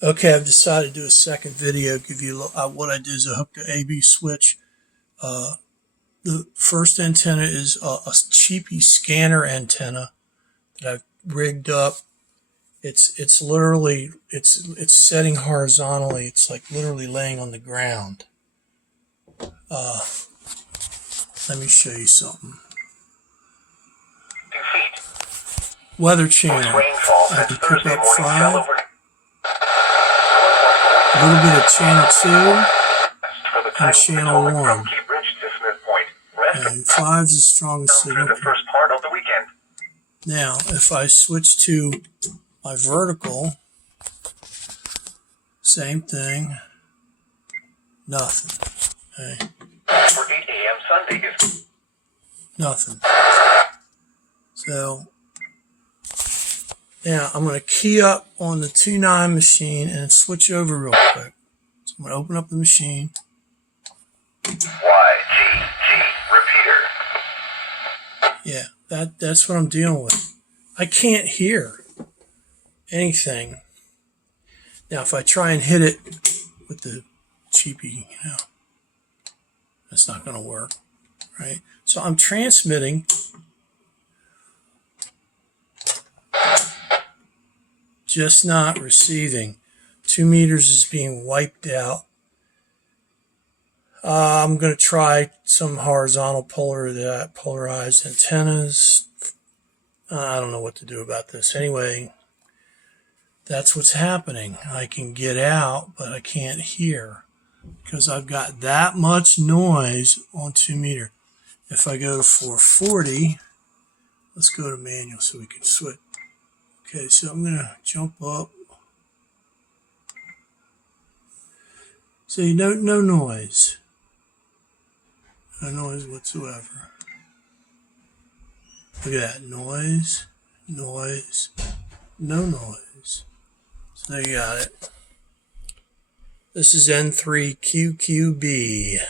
Okay, I've decided to do a second video. Give you what I did is I hooked the AB switch. The first antenna is a cheapy scanner antenna that I've rigged up. It's literally it's setting horizontally. It's like literally laying on the ground. Let me show you something. Weather channel. I can pick up 5. A little bit of channel 2 and channel 1. And 5 is the strongest signal. Now, if I switch to my vertical, same thing, nothing. Okay. For 8 a.m. Sunday is nothing. So now I'm going to key up on the 2.9 machine and switch over real quick. So I'm going to open up the machine. YGG repeater. Yeah, that's what I'm dealing with. I can't hear anything. Now if I try and hit it with the cheapy, that's not going to work, right? So I'm transmitting just not receiving. 2 meters is being wiped out. I'm going to try some horizontal polarized antennas. I don't know what to do about this. Anyway, that's what's happening. I can get out, but I can't hear because I've got that much noise on 2 meter. If I go to 440, let's go to manual so we can switch. Okay, so I'm going to jump up. See, no noise. No noise whatsoever. Look at that. Noise, noise, no noise. So there you got it. This is N3QQB.